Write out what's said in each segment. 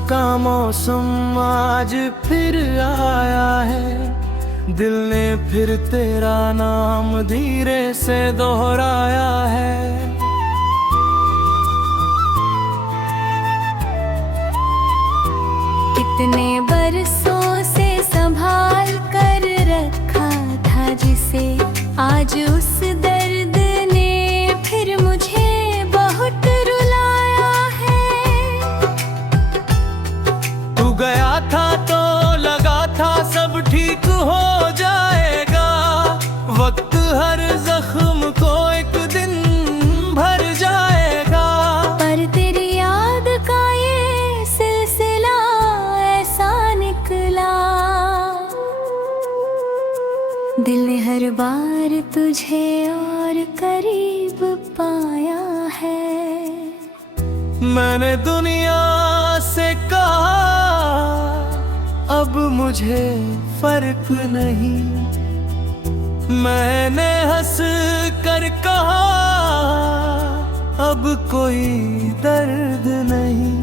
का मौसम आज फिर आया है, दिल ने फिर तेरा नाम धीरे से दोहराया है। कितने बरसों से संभाल कर रखा था जिसे, आज उस दर्द ने फिर मुझे बहुत रुलाया है। तू गया था तो लगा था सब ठीक हो जाएगा, वक्त हर जख्म को एक दिन भर जाएगा। पर तेरी याद का ये सिलसिला ऐसा निकला, दिल ने हर बार तुझे और करीब पाया है। मैंने दुनिया से कहा अब मुझे फर्क नहीं, मैंने हंस कर कहा अब कोई दर्द नहीं।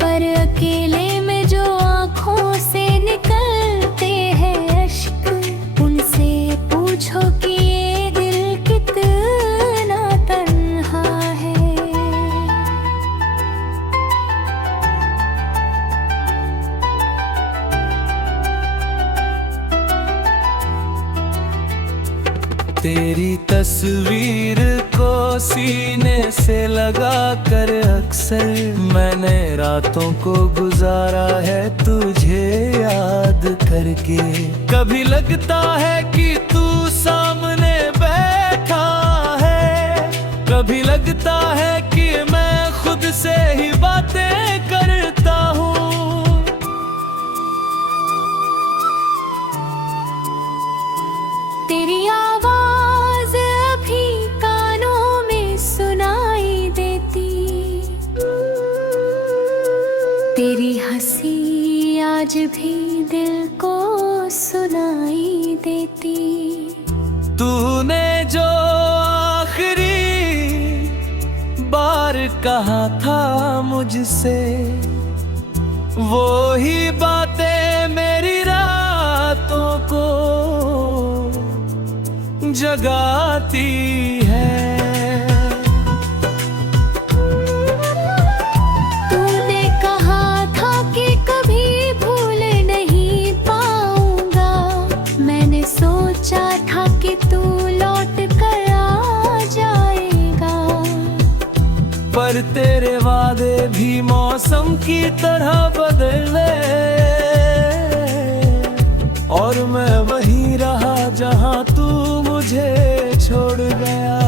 पर अकेले में जो आँखों से निकलते हैं अश्क, उनसे पूछो कि ये दिल कितना तन्हा है। तेरी तस्वीर को सीने से लगा कर अक्सर मैंने रातों को गुजारा है तुझे याद करके। कभी लगता है कि तू सामने बैठा है, कभी लगता है कि मैं खुद से ही बातें करता हूँ। तेरी आवाज अभी कानों में सुनाई देती, तेरी हंसी आज भी दिल को सुनाई देती। तूने जो आखिरी बार कहा था मुझसे, वो ही बातें मेरी रातों को जगाती है। तूने कहा था कि कभी भूल नहीं पाऊंगा, मैंने सोचा था कि तू लौट कर आ जाएगा। पर तेरे वादे भी मौसम की तरह बदले, और मैं वहीं रहा जहां तू मुझे छोड़ गया।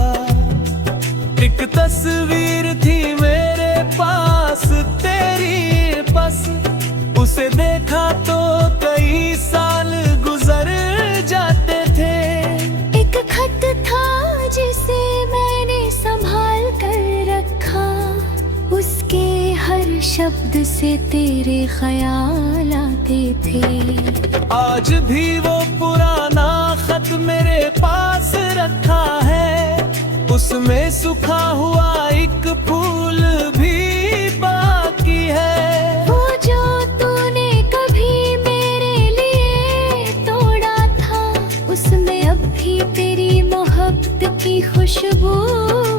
एक तस्वीर थी मेरे पास तेरी बस, उसे देखा तो कई साल गुजर जाते थे। एक खत था जिसे मैंने संभाल कर रखा, उसके हर शब्द से तेरे ख्याल आते थे। आज भी वो पुराना खत मेरे पास रखा है, उसमें सूखा हुआ एक फूल भी बाकी है। वो जो तूने कभी मेरे लिए तोड़ा था, उसमें अब भी तेरी मोहब्बत की खुशबू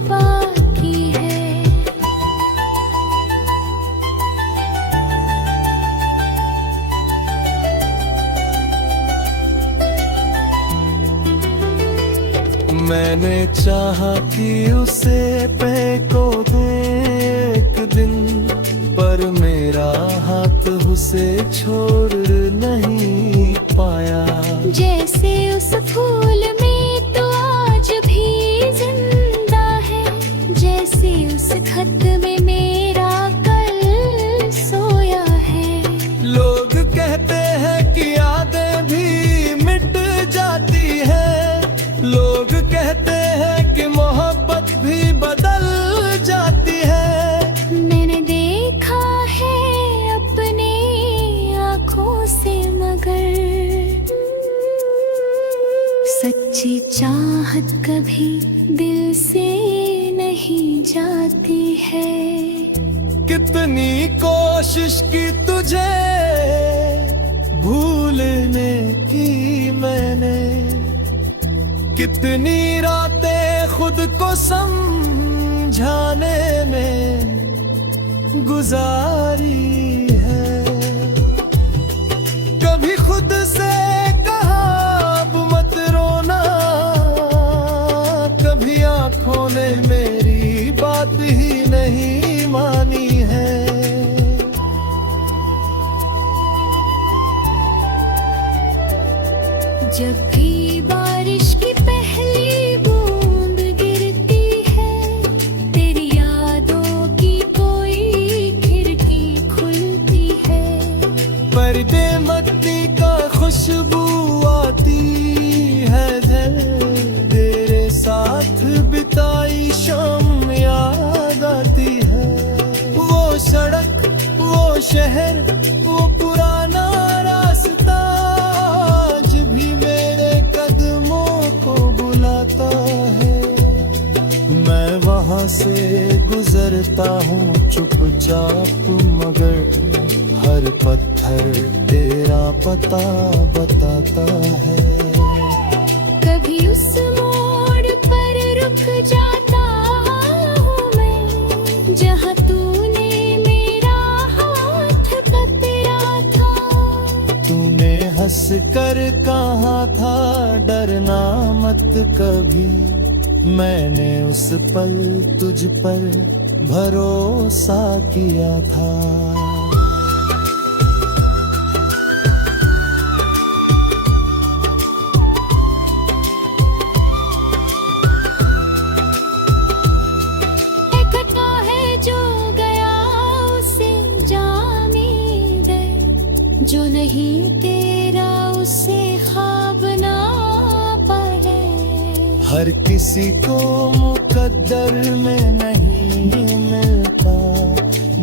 बाकी है। मैंने चाहा कि उसे फेंको एक दिन, पर मेरा हाथ उसे छोड़ नहीं पाया। जैसे उस फूल में तो आज भी जिंदा है, जैसे उस खत में मेरा कल सोया है। लोग कहते हैं कि यादें भी मिट जाती है, लोग कहते हैं कि मोहब्बत भी बदल जाती है। मैंने देखा है अपने आँखों से, मगर सच्ची चाहत कभी दिल से नहीं जाती है। कितनी कोशिश की तू तुझे भूलने की मैंने कितनी रातें खुद को समझाने में गुजारी है। कभी खुद से कहा अब मत रोना, कभी आंखों ने मेरी बात ही नहीं मानी है। जब भी बारिश की पहली बूंद गिरती है, तेरी यादों की कोई खिड़की खुलती है। पर्दे मट्टी का खुशबू आती है, तेरे साथ बिताई शाम याद आती है। वो सड़क, वो शहर, वो पुराना रास्ता आज भी मेरे कदमों को बुलाता है। मैं वहां से गुजरता हूँ चुपचाप, मगर हर पत्थर तेरा पता बताता है। कभी उस मोड़ पर रुक जाता हूँ मैं, जहाँ तूने मेरा हाथ पकड़ा था। तूने हंस कर कहा था डरना मत कभी, मैंने उस पल तुझ पर भरोसा किया था। एकता है जो गया उसे जाने दे, जो नहीं तेरा उसे ख्वाब ना पड़े। हर किसी को मुकद्दर में नहीं मिलता,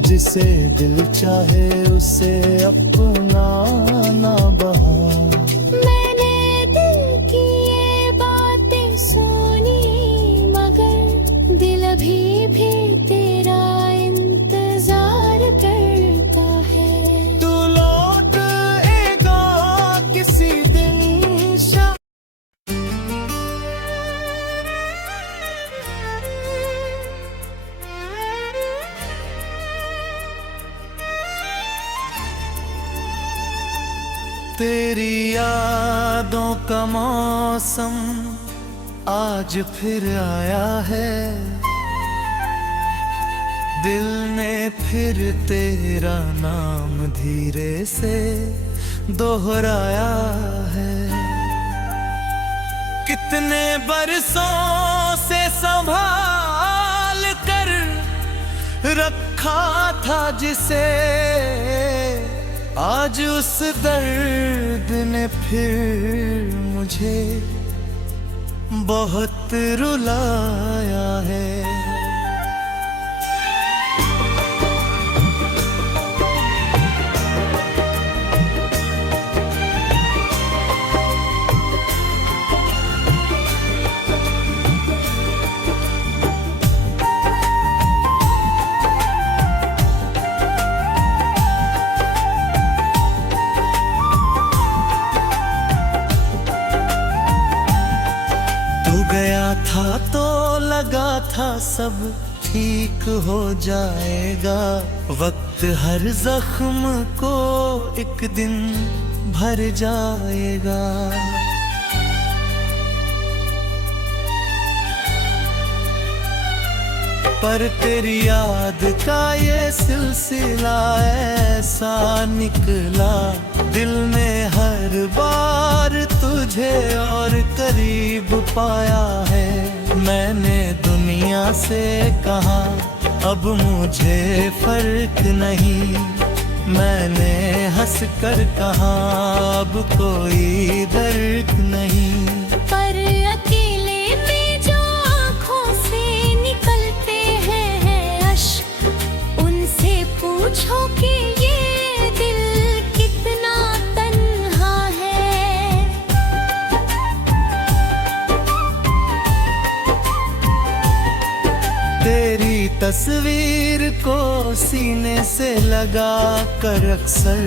जिसे दिल चाहे उसे अपना ना बहा। मैंने दिल की ये बातें सुनी, मगर दिल अभी भी तेरा इंतजार करता है। तू लौट आएगा किसी दिन तेरी यादों का मौसम आज फिर आया है। दिल ने फिर तेरा नाम धीरे से दोहराया है। कितने बरसों से संभाल कर रखा था जिसे, आज उस दर्द ने फिर मुझे बहुत रुलाया है। गया था तो लगा था सब ठीक हो जाएगा, वक्त हर जख्म को एक दिन भर जाएगा। पर तेरी याद का ये सिलसिला ऐसा निकला, दिल ने हर बार तुझे और करीब पाया है। मैंने दुनिया से कहा अब मुझे फर्क नहीं, मैंने हंस कर कहा अब कोई दर्द नहीं। पर अकेले में जो आँखों से निकलते हैं अश्क, उनसे पूछो कि ये दिल कितना तन्हा है। तेरी तस्वीर को सीने से लगा कर अक्सर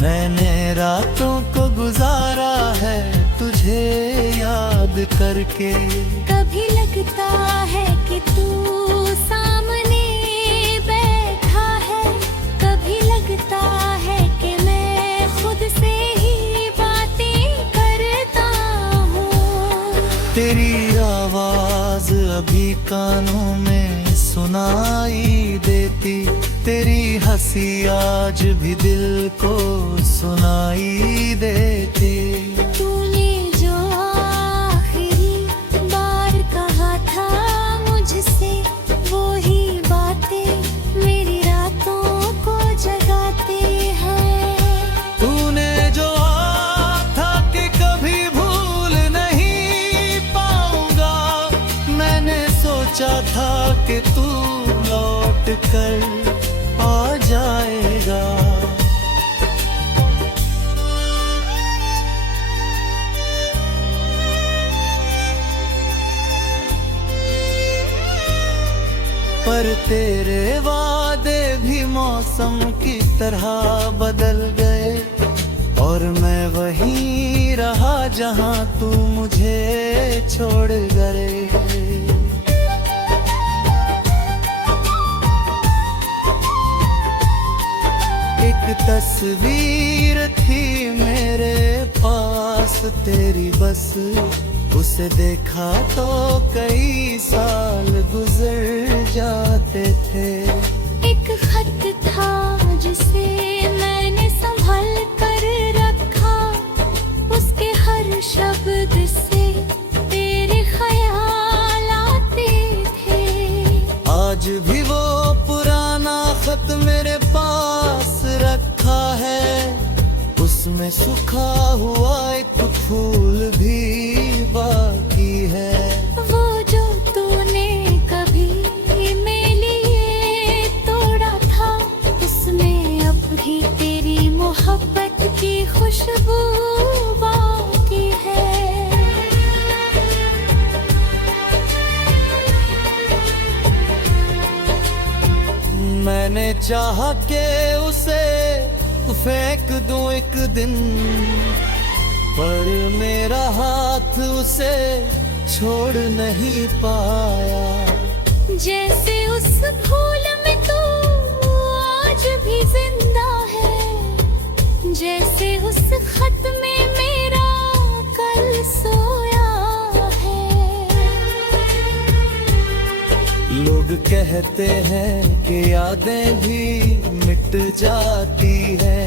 मैंने रातों को गुजारा है तुझे याद करके। कभी लगता है कि तू सामने बैठा है, कभी लगता है कि मैं खुद से ही बातें करता हूँ। तेरी आवाज अभी कानों में सुनाई देती, तेरी हंसी आज भी दिल को सुनाई देती। तूने जो आखिरी बार कहा था मुझसे, वो ही बातें मेरी रातों को जगाते हैं। तूने जो था कि कभी भूल नहीं पाऊंगा, मैंने सोचा था कि तू लौट कर आ जाएगा। पर तेरे वादे भी मौसम की तरह बदल गए और मैं वहीं रहा जहां तू मुझे छोड़ गए। एक तस्वीर थी मेरे पास तेरी बस, उसे देखा तो कई साल गुजर जाते थे। एक खत था जिसे मैंने संभल कर रखा, उसके हर शब्द से तेरे ख्याल आते थे। आज भी वो पुराना खत मेरे पास रखा है, उसमें सूखा हुआ एक फूल भी बाकी है। वो जो तूने कभी मेरे लिए तोड़ा था, उसमें अब भी तेरी मोहब्बत की खुशबू बाकी है। मैंने चाहा के उसे फेंक दूं एक दिन, पर मेरा हाथ उसे छोड़ नहीं पाया। जैसे उस भूल में तू आज भी जिंदा है, जैसे उस खत में मेरा कल सोया है। लोग कहते हैं कि यादें भी मिट जाती है,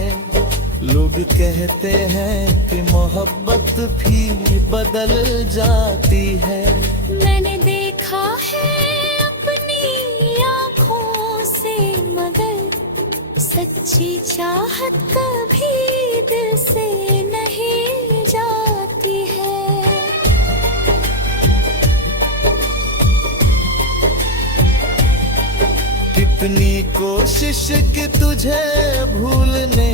लोग कहते हैं कि मोहब्बत भी बदल जाती है। मैंने देखा है अपनी आँखों से, मगर सच्ची चाहत कभी दिल से नहीं जाती है। कितनी कोशिश कि तुझे भूलने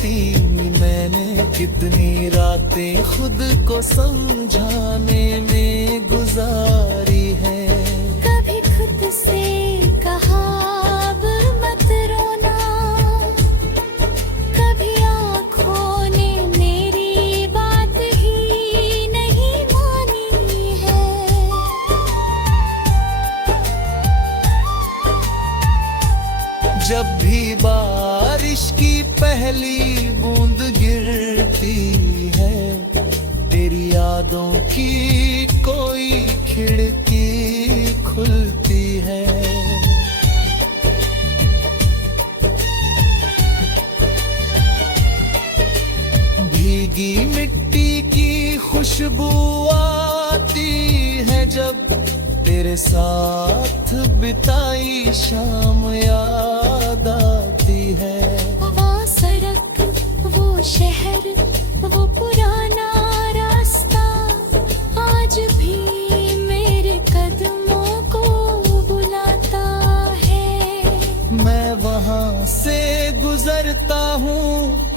की मैंने, कितनी रातें खुद को समझाने में गुजारी है। कभी खुद से कहा अब मत रोना, कभी आँखों ने मेरी बात ही नहीं मानी है। जब भी बारिश की पहली बूंद गिरती है, तेरी यादों की कोई खिड़की खुलती है। भीगी मिट्टी की खुशबू आती है जब तेरे साथ बिताई शाम याद आती है। वो सड़क, वो शहर, वो पुराना रास्ता आज भी मेरे कदमों को बुलाता है। मैं वहाँ से गुजरता हूँ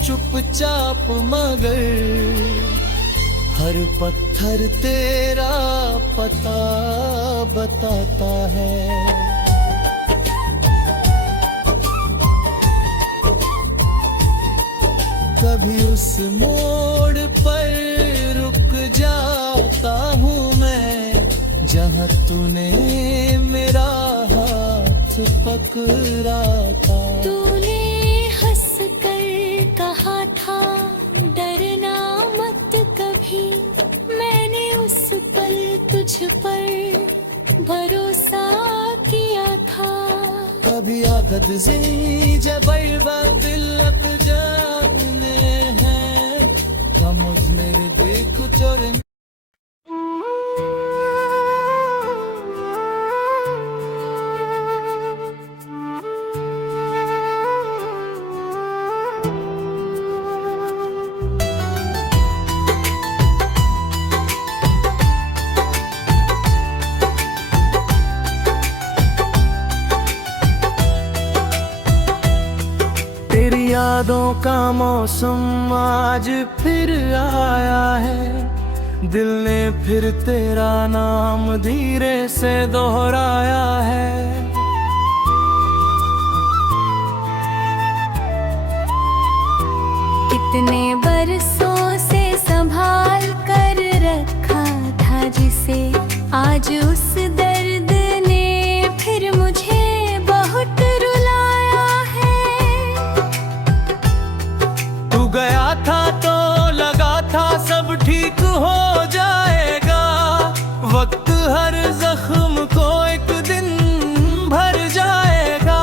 चुपचाप, मगर हर पत्थर तेरा पता बताता है। कभी उस मोड़ पर रुक जाता हूँ मैं, जहाँ तूने मेरा हाथ पकड़ा था। तूने हंस कर कहा था डरना मत कभी, मैंने उस पल तुझ पर भरोसा किया था। कभी आदत से जबर दिलक जाने हैं, हम मेरे दिल को चोरे। तेरी यादों का मौसम आज फिर आया है, दिल ने फिर तेरा नाम धीरे से दोहराया है। कितने बरसों से संभाल कर रखा था जिसे, आज उस दर्द ने फिर मुझे बहुत रुलाया है। तू गया था तो लगा था सब ठीक हो जाएगा, वक्त हर जख्म को एक दिन भर जाएगा।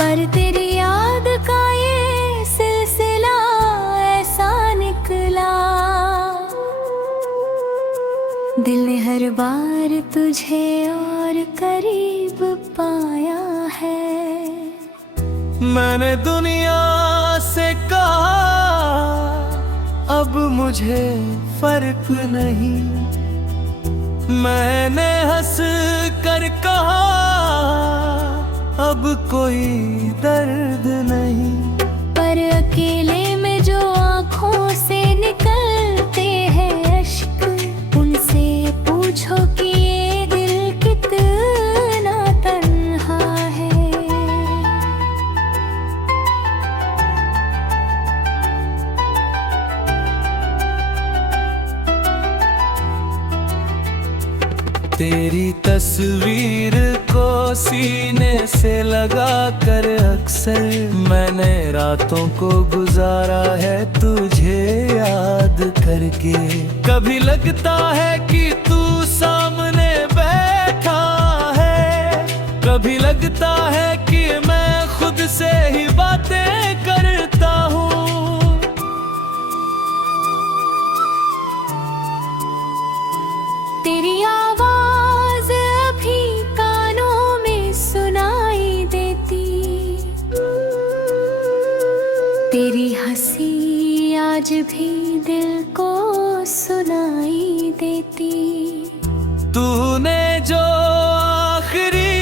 पर तेरी याद का ये सिलसिला ऐसा निकला, दिल ने हर बार तुझे और करीब पाया है। मैंने दुनिया से कहा अब मुझे फर्क नहीं, मैंने हंस कर कहा अब कोई दर्द नहीं। पर अकेले में जो आँखों से निकलते हैं अश्क, उनसे पूछो कि ये दिल कितना तन्हा है। तेरी तस्वीर को सीने से लगा कर अक्सर मैंने रातों को गुजारा है तुझे याद करके। कभी लगता है कि तू सामने बैठा है, कभी लगता है कि मैं खुद से ही बातें करता हूँ। तेरी आवाज अभी कानों में सुनाई देती, तेरी हंसी आज भी दिल को सुनाई देती। तूने जो आखिरी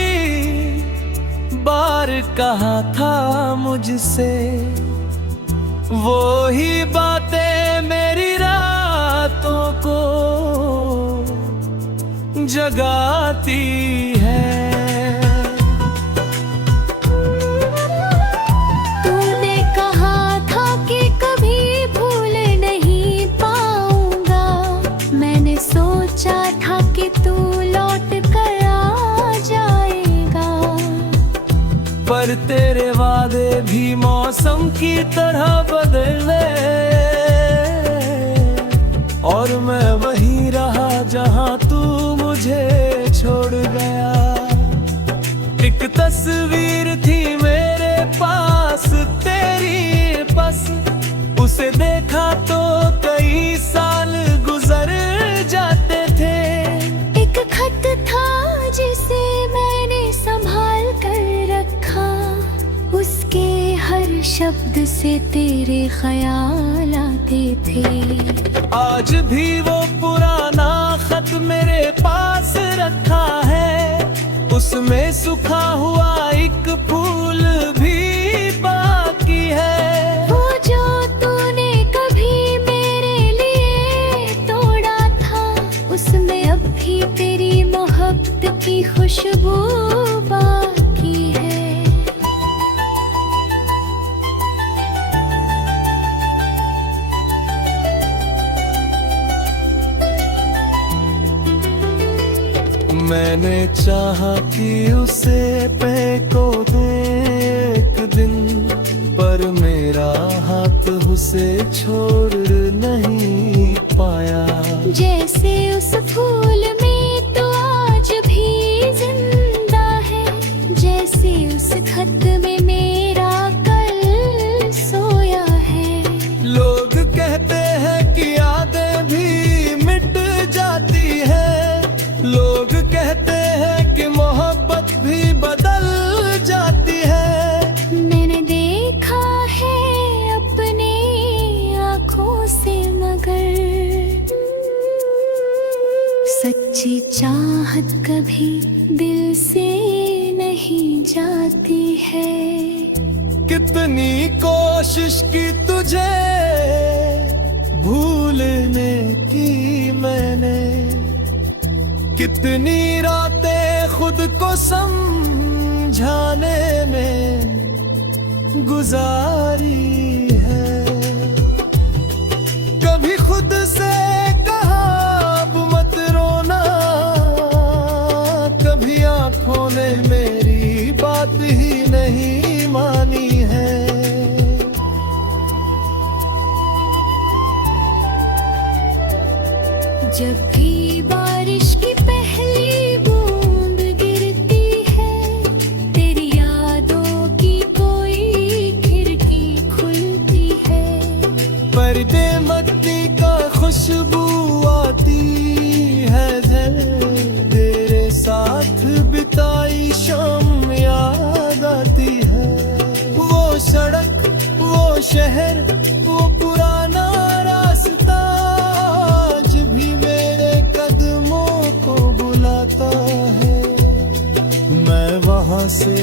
बार कहा था मुझसे, वो ही बातें मेरी रातों को जगाती है। तूने कहा था कि कभी भूल नहीं पाऊंगा, मैंने सोचा था कि तू लौट कर आ जाएगा। पर तेरे वादे भी मौसम की तरह बदले, और मैं वहीं रहा जहां तू मुझे छोड़ गया। एक तस्वीर थी मेरे पास तेरी बस, उसे देखा तो कई साल गुजर जाते थे। एक खत था जिसे मैंने संभाल कर रखा, उसके हर शब्द से तेरे ख्याल आते थे। आज भी वो पुराना खत मेरे पास रखा है, उसमें सूखा हुआ एक फूल भी बाकी है। वो जो तूने कभी मेरे लिए तोड़ा था, उसमें अब भी तेरी मोहब्बत की खुशबू बाकी है। मैंने चाहा कि उसे फेंको दे एक दिन, पर मेरा हाथ उसे छोड़ नहीं पाया। जैसे उस फूल में तो आज भी जिंदा है, जैसे उस खत में मेरा कल सोया है। लोग कहते हैं कि यादें भी मिट जाती है, लोग कहते हैं कि मोहब्बत भी बदल जाती है। मैंने देखा है अपने आँखों से, मगर सच्ची चाहत कभी दिल से नहीं जाती है। कितनी कोशिश की तुझे भूलने की मैंने, कितनी रातें खुद को समझाने में गुजारी है। कभी खुद से कहा अब मत रोना, कभी आंखों ने मेरी बात ही नहीं मानी है। जब भी बारिश की पहली बूंद गिरती है, तेरी यादों की कोई खिड़की खुलती है। पर्दे मट्टी का खुशबू आती है, तेरे साथ बिताई शाम याद आती है। वो सड़क, वो शहर, वो पुराना रास्ता आज भी मेरे कदमों को बुलाता है। मैं वहां से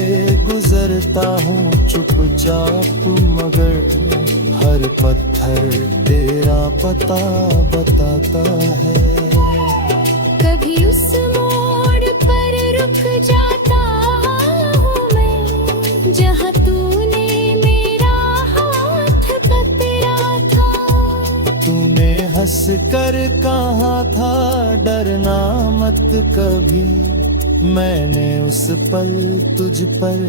गुजरता हूँ चुपचाप, मगर हर पत्थर तेरा पता बताता है। कभी उस मोड़ पर रुक जाता हूँ मैं, जहाँ तूने मेरा हाथ पकड़ा था। तूने हंस कर कहा था डरना मत कभी, मैंने उस पल तुझ पर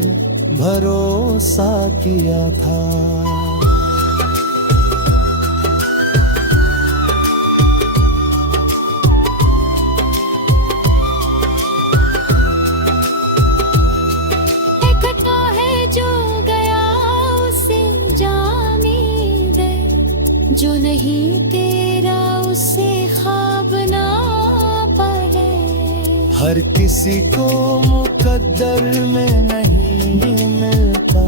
भरोसा किया था। जो नहीं तेरा उसे ख्वाब ना पाए। हर किसी को मुकद्दर में नहीं मिलता,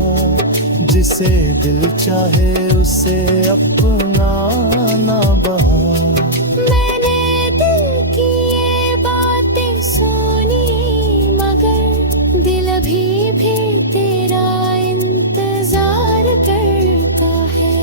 जिसे दिल चाहे उसे अपना ना बहा। मैंने दिल की ये बातें सुनी, मगर दिल अभी भी तेरा इंतजार करता है।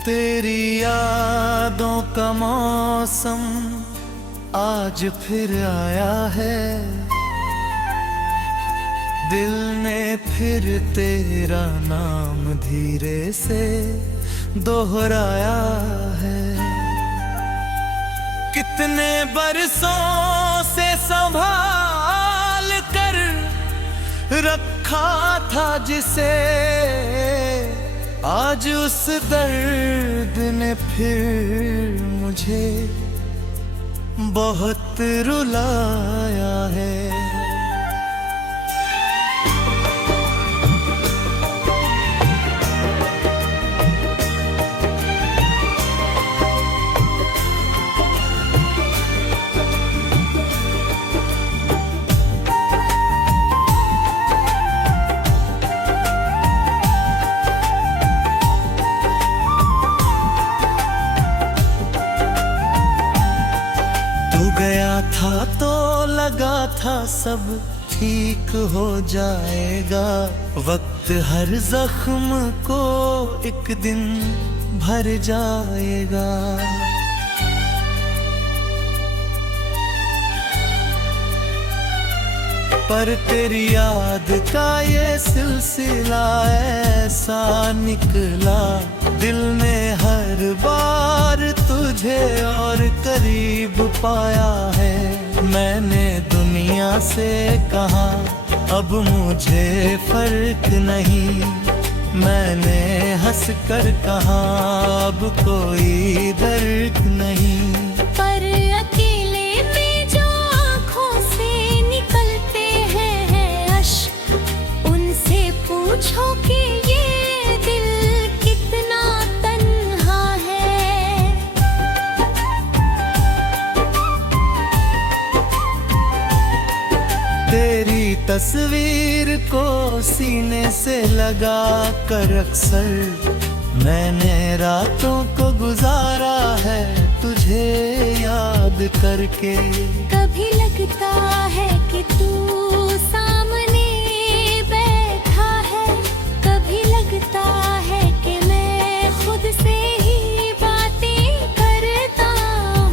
तेरी यादों का मौसम आज फिर आया है, दिल ने फिर तेरा नाम धीरे से दोहराया है। कितने बरसों से संभाल कर रखा था जिसे, आज उस दर्द ने फिर मुझे बहुत रुलाया है। गया था तो लगा था सब ठीक हो जाएगा, वक्त हर जख्म को एक दिन भर जाएगा। पर तेरी याद का ये सिलसिला ऐसा निकला, दिल ने हर बार तुझे और करीब पाया है। मैंने दुनिया से कहा अब मुझे फर्क नहीं, मैंने हंस कर कहा अब कोई दर्द नहीं। पर अकेले में जो आँखों से निकलते हैं अश्क, उनसे पूछो कि ये दिल कितना तन्हा है। तेरी तस्वीर को सीने से लगा कर अक्सर मैंने रातों को गुजारा है तुझे याद करके। कभी लगता है कि तू सामने बैठा है, कभी लगता है कि मैं खुद से ही बातें करता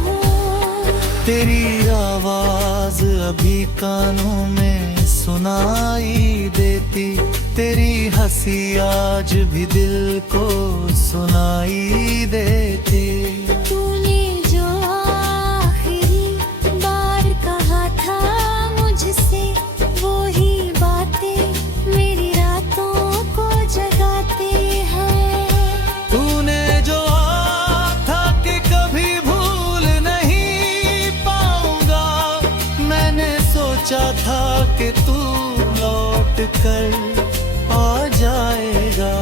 हूँ। तेरी आवाज अभी कानों में सुनाई देती, तेरी हंसी आज भी दिल को सुनाई देती। तूने जो आखिरी बार कहा था मुझसे, वो ही बातें मेरी रातों को जगाते हैं। तूने जो था कि कभी भूल नहीं पाऊंगा, मैंने सोचा था कि तू लौट कर आ जाएगा।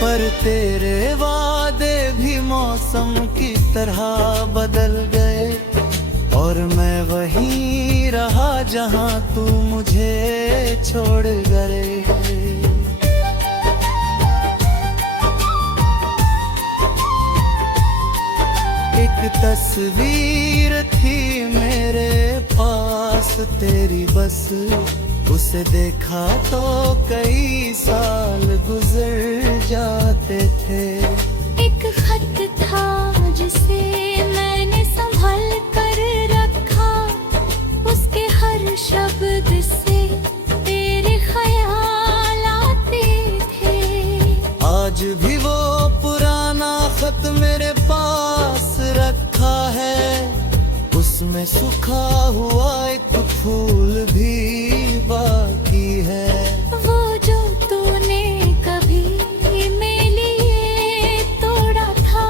पर तेरे वादे भी मौसम की तरह बदल गए, और मैं वहीं रहा जहां तू मुझे छोड़ गए। एक तस्वीर थी मेरे पास तेरी बस, उसे देखा तो कई साल गुजर जाते थे। एक खत था जिसे मैंने संभाल कर रखा, उसके हर शब्द से तेरे ख्याल आते थे। आज भी वो पुराना खत मेरे पास रखा है, उसमें सूखा हुआ एक फूल भी बाकी है। वो जो तूने कभी मेरे लिए तोड़ा था,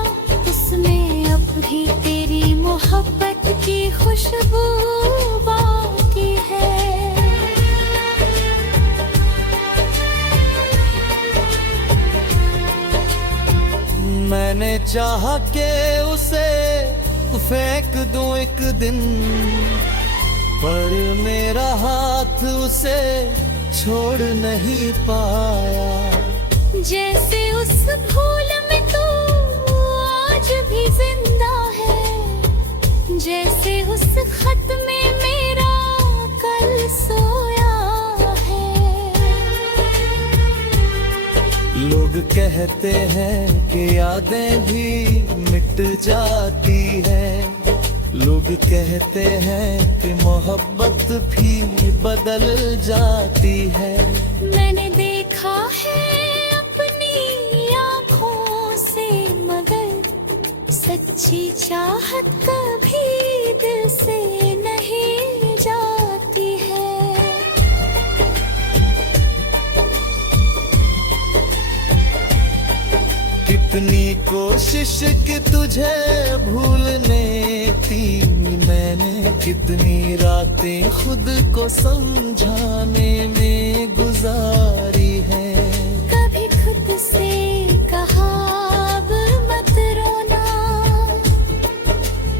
उसमें अब भी तेरी मोहब्बत की खुशबू बाकी है। मैंने चाहा के उसे फेंक दूं एक दिन, पर मेरा हाथ उसे छोड़ नहीं पाया। जैसे उस फूल में तू आज भी जिंदा है, जैसे उस खत में मेरा कल सोया है। लोग कहते हैं कि यादें भी मिट जाती है, लोग कहते हैं कि मोहब्बत भी बदल जाती है। मैंने देखा है अपनी आँखों से, मगर सच्ची चाहत कभी दिल से नहीं जाती है। कितनी कोशिश कि तुझे भूलने थी मैंने, कितनी रातें खुद को समझाने में गुजारी है। कभी खुद से कहा अब मत रोना,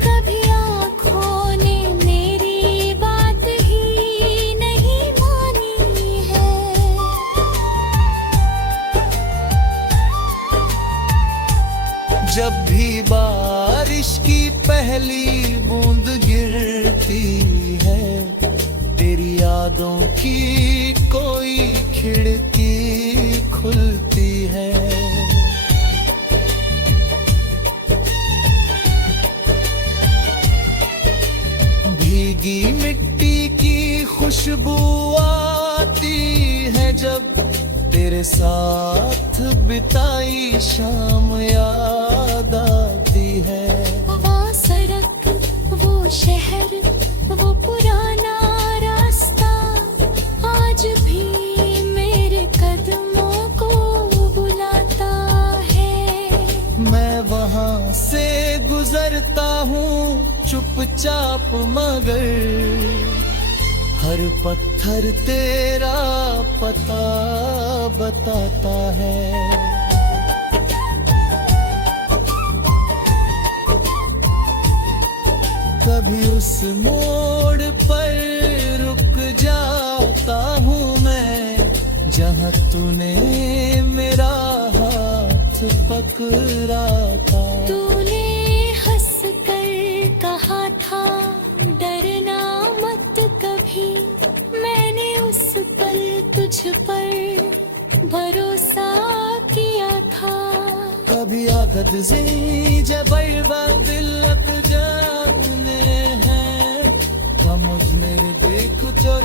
कभी आँखों ने मेरी बात ही नहीं मानी है। जब भी बारिश की पहली बूंद गिरती है, तेरी यादों की कोई खिड़की खुलती है। भीगी मिट्टी की खुशबू आती है जब तेरे साथ बिताई शाम याद आती है। वो सड़क, वो शहर, वो पुराना रास्ता आज भी मेरे कदमों को बुलाता है। मैं वहाँ से गुजरता हूँ चुपचाप मगर हर पत्थर तेरा पता बताता है। कभी उस मोड़ पर रुक जाता हूँ मैं जहाँ तूने मेरा हाथ पकड़ा था। तूने हंस कर कहा था डरना मत कभी, मैंने उस पल तुझ पर भरोसा किया था। कभी आदत से जब दिल जाने हैं हम मेरे देखो चोर